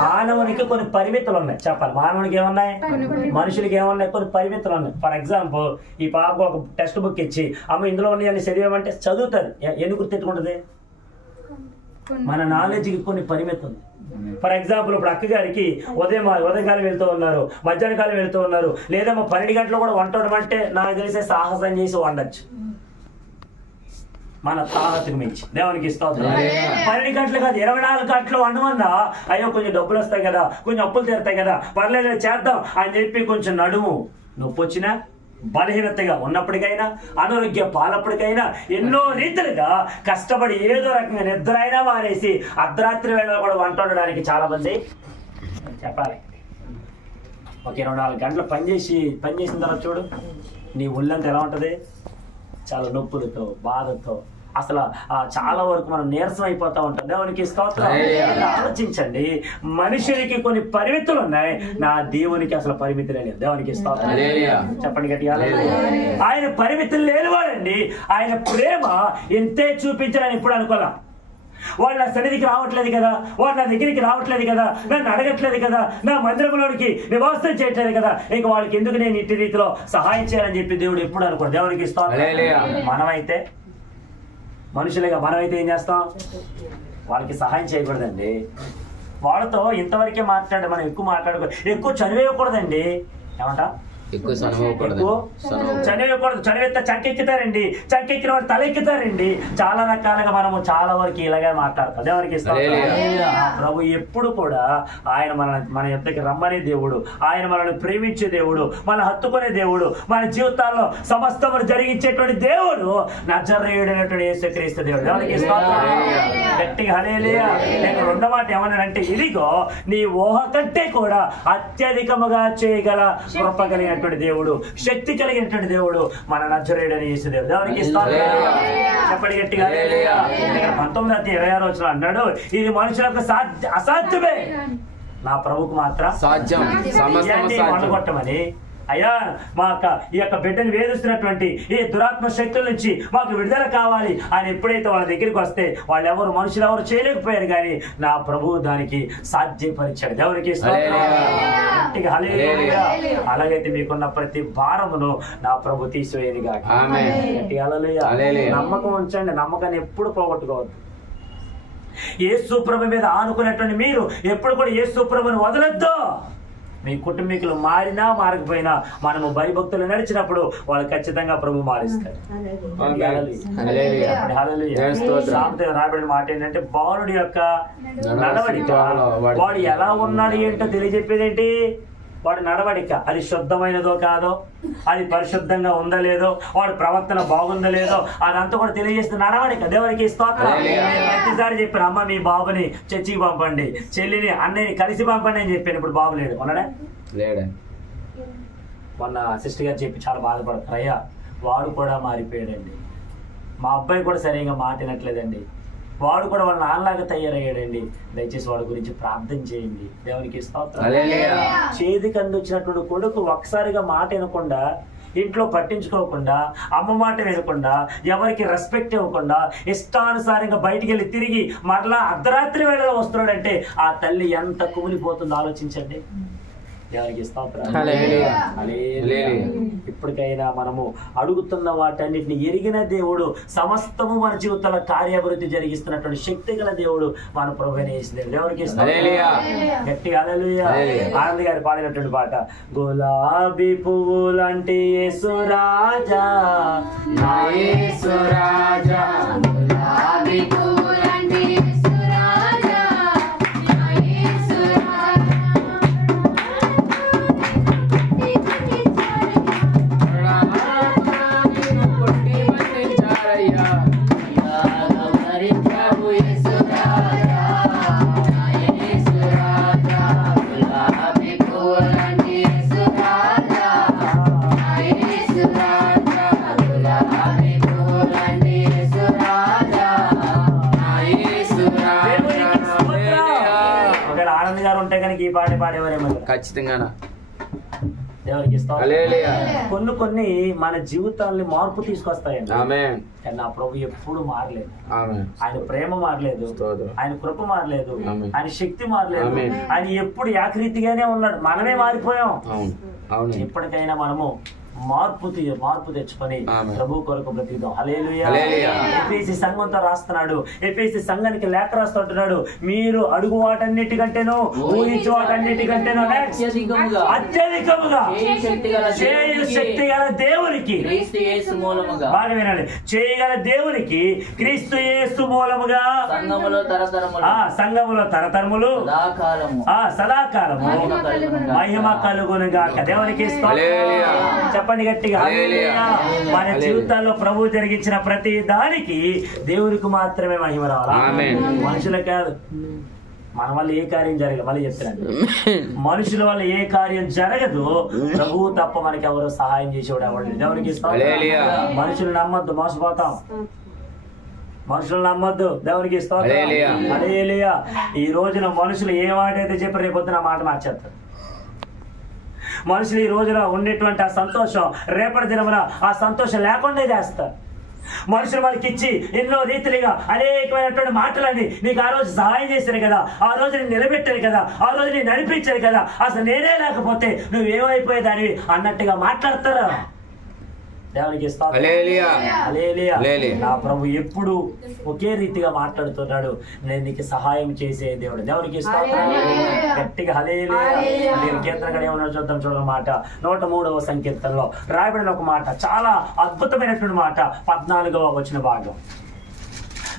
మానవునికి కొన్ని పరిమితులు ఉన్నాయి. చెప్పాలి. మానవునికి ఏమున్నాయి? మనుషులకి ఏమున్నాయి? కొన్ని పరిమితులు ఉన్నాయి. ఫర్ ఎగ్జాంపుల్ ఈ పాప ఒక టెక్స్ట్ బుక్ ఇచ్చి అమ్మ ఇందులో ఉన్నాయని చదివేమంటే చదువుతుంది. ఎందుకు గుర్తెట్టుకుంటుంది? మన నాలెడ్జ్కి కొన్ని పరిమితి ఉంది. ఫర్ ఎగ్జాంపుల్ ఇప్పుడు అక్క గారికి ఉదయకాలం వెళ్తూ ఉన్నారు, మధ్యాహ్న కాలం వెళ్తూ ఉన్నారు, లేదా 12 గంటలు కూడా వంట అంటే నాకు తెలిసే సాహసం చేసి వండొచ్చు. మన తాహతుకు మించి. దేవునికి స్తోత్రం. 12 గంటలు కాదు, 24 గంటలు వండమన్నా అయ్యో కొంచెం డబ్బులు వస్తాయి కదా, కొంచెం అప్పులు తీరుతాయి కదా, పర్లేదు చేద్దాం అని చెప్పి కొంచెం నడుము నొప్పి వచ్చినా, బలహీనతగా ఉన్నప్పటికైనా, అనారోగ్య పాలప్పటికైనా ఎన్నో రీతిలుగా కష్టపడి ఏదో రకంగా నిద్ర అయినా మానేసి అర్ధరాత్రి వేళ కూడా వంట వండడానికి చాలా మంది చెప్పాలి. ఒక 24 గంటలు పనిచేసిన తర్వాత చూడు నీ ఒళ్ళంతా ఎలా ఉంటుంది, చాలా నొప్పులతో బాధతో అసలు చాలా వరకు మనం నీరసం అయిపోతా ఉంటాం. దేవునికి స్తోత్రం. ఆలోచించండి, మనుషునికి కొన్ని పరిమితులు ఉన్నాయి, నా దేవునికి అసలు పరిమితి లేదు. దేవునికి స్తోత్రం. చెప్పండి గట్టిగా. ఆయన పరిమితులు లేనివాడండి. ఆయన ప్రేమ ఎంతే చూపించాలని ఇప్పుడు అనుకోలే. వాళ్ళు నా సన్నిధికి రావట్లేదు కదా, వాళ్ళు నా దగ్గరికి రావట్లేదు కదా, నన్ను అడగట్లేదు కదా, నా మందిరంలోనికి నివాసం చేయట్లేదు కదా, ఇంక వాళ్ళకి ఎందుకు నేను ఇట్టి రీతిలో సహాయం చేయాలని చెప్పి దేవుడు ఎప్పుడు అనుకోడు. దేవునికి స్తోత్రం. మనమైతే మనుషులుగా మనమైతే ఏం చేస్తాం, వాళ్ళకి సహాయం చేయకూడదండి. వాళ్ళతో ఇంతవరకే మనం ఎక్కువ మాట్లాడకూడదు, ఎక్కువ చదివేయకూడదండి. ఏమంటా ఎక్కువ చనివేయకూడదు. చనివేస్తే చంకెక్కుతారండి, చంకెక్కిన వాడు తలెక్కుతారండి. చాలా రకాలుగా మనము చాలా వరకు ఇలాగే మాట్లాడతాం. దేవునికి ప్రభు ఎప్పుడు కూడా ఆయన మన యొద్దకి రమ్మనే దేవుడు, ఆయన మనల్ని ప్రేమించే దేవుడు, మన హత్తుకునే దేవుడు, మన జీవితాల్లో సమస్తమును జరిగించేటువంటి దేవుడు నజరేయుడైనటువంటి యేసుక్రీస్తు దేవుడు. దేవునికి గట్టిగా హల్లెలూయా. నేను రెండో మాట ఏమన్నానంటే, ఇదిగో నీ ఊహ కంటే కూడా అత్యధికముగా చేయగల కృప కలిగిన దేవుడు, శక్తి కలిగినటువంటి దేవుడు మన నజరేయుడైన యేసు దేవుడు. దేవునికి చెప్పండి గట్టిగా. 19:26 అన్నాడు, ఇది మనుషులకు అసాధ్యమే, నా ప్రభుకు మాత్రం సాధ్యం. వండగొట్టమని. అయ్యా ఈ యొక్క బిడ్డను వేధిస్తున్నటువంటి ఈ దురాత్మ శక్తుల నుంచి మాకు విడుదల కావాలి అని ఎప్పుడైతే వాళ్ళ దగ్గరికి వస్తే వాళ్ళెవరు మనుషులు ఎవరు చేయలేకపోయారు, కానీ నా ప్రభువు దానికి సాధ్యపరిచాడు. దేవునికి అలాగైతే మీకున్న ప్రతి భారమును నా ప్రభు తీసివేయనుగా. నమ్మకం ఉంచండి, నమ్మకాన్ని ఎప్పుడు పోగొట్టుకోవద్దు. యేసు ప్రభు మీద ఆనుకున్నటువంటి మీరు ఎప్పుడు కూడా యేసు ప్రభుని వదలొద్దు. మీ కుటుంబీకులు మారినా మారకపోయినా మనము భయభక్తులు నడిచినప్పుడు వాళ్ళు ఖచ్చితంగా ప్రభు మారిస్తారు. రాబడిన మాట ఏంటంటే, బాలుడి యొక్క నడవడిక, వాడు ఎలా ఉన్నాడు ఏంటో తెలియజెప్పేది ఏంటి, వాడు నడవడిక అది శుద్ధమైనదో కాదో, అది పరిశుద్ధంగా ఉందో లేదో, వాడు ప్రవర్తన బాగుందో లేదో, అదంతా కూడా తెలియజేస్తున్న నడవడిక. దేవునికి స్తోత్రం. ప్రతిసారి చెప్పాను, అమ్మ మీ బాబుని చర్చికి పంపండి, చెల్లిని అన్నయ్యని కలిసి పంపండి అని చెప్పాను. ఇప్పుడు బాబు లేడు, ఉన్నాడా? మొన్న సిస్టర్ గారు చెప్పి చాలా బాధపడతారు, అయ్యా వాడు కూడా మారిపోయాడండి, మా అబ్బాయి కూడా సరిగా మాట వినట్లేదండి, వాడు కూడా వాళ్ళ నాన్నలాగా తయారయ్యాడండి, దయచేసి వాడి గురించి ప్రార్థన చేయండి. దేవునికి స్తోత్రం. చేతికి అందించినటువంటి కొడుకు ఒక్కసారిగా మాట వినకుండా, ఇంట్లో పట్టించుకోకుండా, అమ్మ మాట వినకుండా, ఎవరికి రెస్పెక్ట్ ఇవ్వకుండా, ఇష్టానుసారంగా బయటికి వెళ్ళి తిరిగి మరలా అర్ధరాత్రి వేళలో వస్తున్నాడంటే ఆ తల్లి ఎంత కుమిలిపోతుందో ఆలోచించండి. దేవునికి స్తోత్రం. ఇప్పటికైనా మనము అడుగుతున్న వాటన్నిటిని ఎరిగిన దేవుడు, సమస్తము మన జీవితంలో కార్యాభివృద్ధి జరిగిస్తున్నటువంటి శక్తి గల దేవుడు మన ప్రభువైన యేసు దేవుడు. దేవునికి గట్టిగా హల్లెలూయా. ఆనంద్ గారు పాడినటువంటి పాట, గులాబీ పువ్వులంటే యేసు రాజా, నా యేసు రాజా, గులాబీ పువ్వులంటే యేసు రాజా, నా యేసు రాజా. ఈ పాట పాడేవారేమో ఖచ్చితంగా. కొన్ని మన జీవితాన్ని మార్పు తీసుకొస్తాయండి. కానీ నా ప్రభు ఎప్పుడు మారలేదు. ఆయన ప్రేమ మారలేదు, ఆయన కృప మారలేదు, ఆయన శక్తి మారలేదు. ఆయన ఎప్పుడు ఏకరీతిగానే ఉన్నాడు. మనమే మారిపోయాం. ఇప్పటికైనా మనము మార్పు తెచ్చుకొని ప్రభు కొరకు బ్రతికిద్దాం. హల్లెలూయా. ఎఫెసీ సంఘంతో రాస్తున్నాడు, ఎఫెసీ సంఘానికి లేఖ రాస్తుంటున్నాడు, మీరు అడుగు వాటన్నిటికంటేనో ఊహించు వాటన్నిటికంటేనో అత్యధికముగా చేయు శక్తి గల దేవునికి, బాగా వినాలి, చేయగల దేవునికి క్రీస్తు యేసు మూలముగా సంఘములో తరతరములు సదాకాలము మహిమ కలుగునుగాక. దేవునికి చెప్పండి గట్టిగా. మన జీవితాల్లో ప్రభు జరిగించిన ప్రతి దానికి దేవునికి మాత్రమే మహిమ రావాలి, మనుషులకు కాదు. మన వల్ల ఏ కార్యం జరగదు, మళ్ళీ చెప్తున్నాను, మనుషుల వల్ల ఏ కార్యం జరగదు, ప్రభువు తప్ప మనకి ఎవరు సహాయం చేసేవాడు ఎవరు. దేవునికి మనుషులు నమ్మద్దు, మోసపోతాం. మనుషులు నమ్మద్దు, దేవునికి హల్లెలూయా. ఈ రోజున మనుషులు ఏ మాట అయితే చెప్పి రేపొద్దున మాట మార్చేస్తారు. మనుషులు ఈ రోజున ఉండేటువంటి ఆ సంతోషం రేపటి దినమున ఆ సంతోషం లేకుండా చేస్తారు. మనుషులు వాళ్ళకి ఇచ్చి ఎన్నో రీతిలుగా అనేకమైనటువంటి మాటలని నీకు ఆ రోజు సహాయం చేశారు కదా, ఆ రోజు నేను నిలబెట్టారు కదా, ఆ రోజు నేను నడిపించారు కదా, అసలు నేనే లేకపోతే నువ్వేమైపోయేదానివి అన్నట్టుగా మాట్లాడతారా. దేవునికి నా ప్రభు ఎప్పుడు ఒకే రీతిగా మాట్లాడుతున్నాడు, నేను నీకు సహాయం చేసే దేవుడు. దేవునికి గట్టిగా హల్లెలూయా. కీర్తనగా ఏమన్నా చూద్దాం. చూడమాట 103వ సంకీర్తనలో రాయబడిన ఒక మాట, చాలా అద్భుతమైనటువంటి మాట, 14వ వచన భాగం.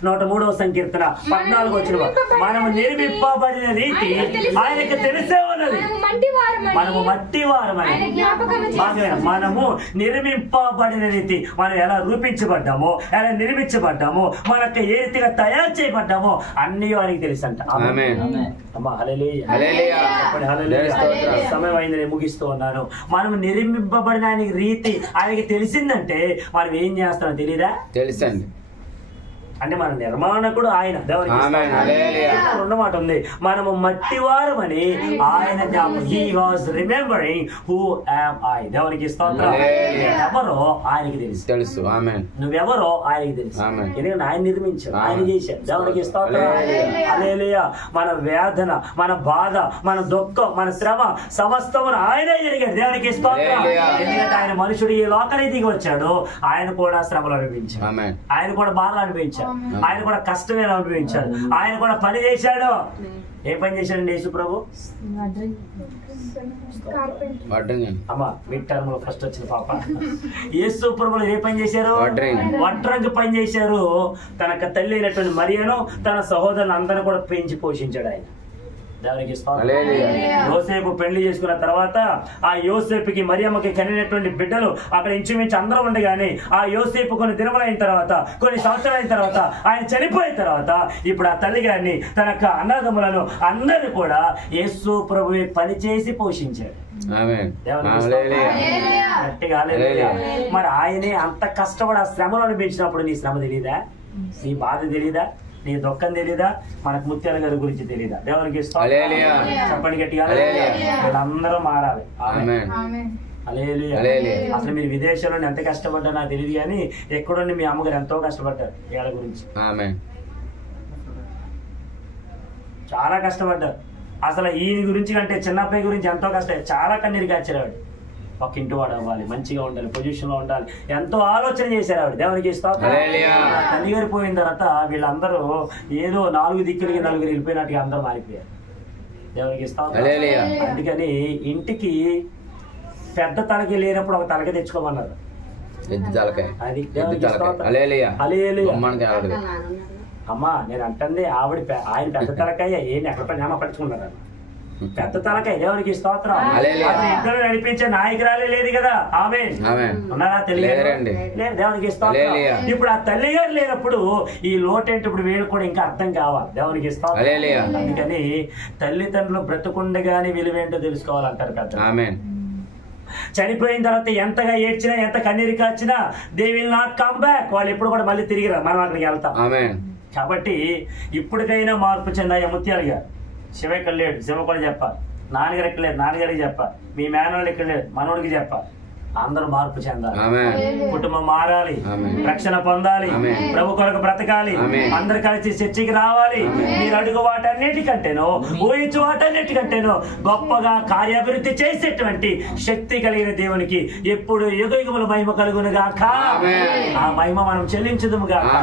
103వ సంకీర్తన 14వ వచనం. మనము నిర్మింపబడిన రీతి ఆయనకు తెలిసే ఉన్నది. మనము మట్టివారమని, మనము నిర్మింపబడిన రీతి, మనం ఎలా రూపించబడ్డామో, ఎలా నిర్మించబడ్డామో, మనకు ఏ రీతిగా తయారు చేయబడ్డామో అన్ని ఆయనకి తెలుసు అంట. అమ్మా హల్లెలూయా. సమయం అయింది, నేను ముగిస్తూ ఉన్నాను. మనం నిర్మింపబడిన ఆయన రీతి ఆయనకి తెలిసిందంటే మనం ఏం చేస్తామో తెలీదా? తెలుసండి. అంటే మన నిర్మాణకుడు ఆయన. దేవునికి రెండు మాట ఉంది, మనము మట్టివారమని ఆయన జ్ఞాపకం. He was remembering who am I. దేవునికి స్తోత్రం. ఎవరో ఆయనకి తెలుసు. నువ్వెవరో ఆయనకి తెలుసు, ఎందుకంటే ఆయన నిర్మించాడు, ఆయన చేశాడు. దేవునికి స్తోత్రం. హల్లెలూయా. మన వేదన, మన బాధ, మన దుఃఖం, మన శ్రమ సమస్తమును ఆయనే జరిగాడు. దేవునికి స్తోత్రం. ఎందుకంటే ఆయన మనుషుడు ఈ లోకానికి దిగి వచ్చాడు, ఆయన కూడా శ్రమలు అనిపించాడు, ఆయన కూడా బాధలు అనిపించాడు, ఆయన కూడా కష్టమే అనుభవించాడు, ఆయన కూడా పని చేశాడు. ఏ పని చేశాడండి యేసు ప్రభు? అమ్మా మిడ్ టర్మ్ లో ఫస్ట్ వచ్చిన పాప యేసు ప్రభులు ఏ పని చేశారు? వడ్రంగి పని చేశారు. తనకు తల్లి అయినటువంటి మరియను, తన సహోదరులను అందరూ కూడా పెంచి పోషించాడు ఆయన. దేవునికి యోసేపు పెళ్లి చేసుకున్న తర్వాత ఆ యోసేపుకి మరియమ్మకి కనినటువంటి బిడ్డలు అక్కడ ఇంచుమించు అందరూ ఉండగానే ఆ యోసేపు కొన్ని దినములైన తర్వాత, కొన్ని సంవత్సరాలైన తర్వాత, ఆయన చనిపోయిన తర్వాత ఇప్పుడు ఆ తల్లి గారిని, తన అన్నదమ్ములను అందరూ కూడా యేసు ప్రభువే పని చేసి పోషించాడు. మరి ఆయనే అంత కష్టపడి ఆ శ్రమను అనిపించినప్పుడు నీ శ్రమ తెలీదా? నీ బాధ తెలీదా? నీ దుఃఖం తెలీదా? మనకు ముత్యాల గారి గురించి తెలీదా? దేవునికి చెప్పండి గట్టిగా. వీళ్ళందరూ మారాలి. అసలు మీరు విదేశాల్లో ఎంత కష్టపడ్డా నాకు తెలియదు, కానీ ఎక్కడుండి మీ అమ్మగారు ఎంతో కష్టపడ్డారు వీళ్ళ గురించి, చాలా కష్టపడ్డారు. అసలు ఈయన గురించి కంటే చిన్నబ్బాయి గురించి ఎంతో కష్టం, చాలా కన్నీరు కాచారు ఆవిడ. ఒక ఇంటి వాడు అవ్వాలి, మంచిగా ఉండాలి, పొజిషన్ లో ఉండాలి, ఎంతో ఆలోచన చేశారు ఆవిడ. దేవునికి తల్లి గారి పోయిన తర్వాత వీళ్ళందరూ ఏదో 4 దిక్కులకి 4 వెళ్ళిపోయినట్టుగా అందరూ మారిపోయారు. దేవునికి అందుకని ఇంటికి పెద్ద తలకి లేనప్పుడు ఒక తలకి తెచ్చుకోమన్నారు. అది అమ్మా నేను అంటుంది ఆవిడ, ఆయన పెద్ద తలకాయ ఏంటి ఎక్కడ పని పట్టుకున్నారు, పెద్ద తలకాయ. దేవునికి స్తోత్రం. ఇద్దరు నడిపించే నాయకురాలే లేదు కదా, ఆమె ఉన్నారా? తెలియదు. దేవునికి స్తోత్రం. ఇప్పుడు ఆ తల్లి గారు లేనప్పుడు ఈ లోటేంటి ఇప్పుడు వీళ్ళు కూడా ఇంకా అర్థం కావాలి. దేవునికి స్తోత్రం. అందుకని తల్లిదండ్రులు బ్రతుకుండగానే విలువేంటో తెలుసుకోవాలంటారు పెద్ద. చనిపోయిన తర్వాత ఎంతగా ఏడ్చినా, ఎంత కన్నీరు కాచినా, they will not come back. వాళ్ళు ఎప్పుడు కూడా మళ్ళీ తిరిగిరా, మనం అక్కడికి వెళ్తాం. కాబట్టి ఇప్పటికైనా మార్పు చెందాయి ముత్యాలు గారు. శివ ఇక్కడ లేడు, శివ కూడా చెప్పాలి. నాన్నగారు ఇక్కడ లేడు, నాన్నగారికి చెప్పాలి. మీ మేనవాళ్ళు ఇక్కడ లేడు, మనోడికి చెప్పాలి. అందరూ మార్పు చెందాలి, కుటుంబం మారాలి, రక్షణ పొందాలి, ప్రభు కొరకు బ్రతకాలి, అందరు కలిసి చర్చికి రావాలి. మీరు అడుగు వాటన్నిటికంటేనో ఊహించు వాటన్నిటికంటేనో గొప్పగా కార్యాభివృద్ధి చేసేటువంటి శక్తి కలిగిన దేవునికి ఎప్పుడు యుగ యుగముల మహిమ కలుగును గాక. ఆ మహిమ మనం చెల్లించదుము గాక.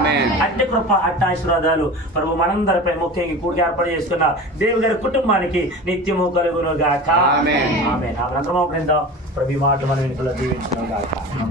అట్టి కృప అట్టి ఆశీర్వాదాలు ప్రభు మనందరిపై ముఖ్యంగా కూడికి ఏర్పాటు చేసుకున్న దేవుని గారి కుటుంబానికి నిత్యము కలుగును గాక. ఆమేన్. ఆమేన్. ఆ మంత్రము ప్రభు మాటలు మనం ఇంట్లో దీవించును గాక.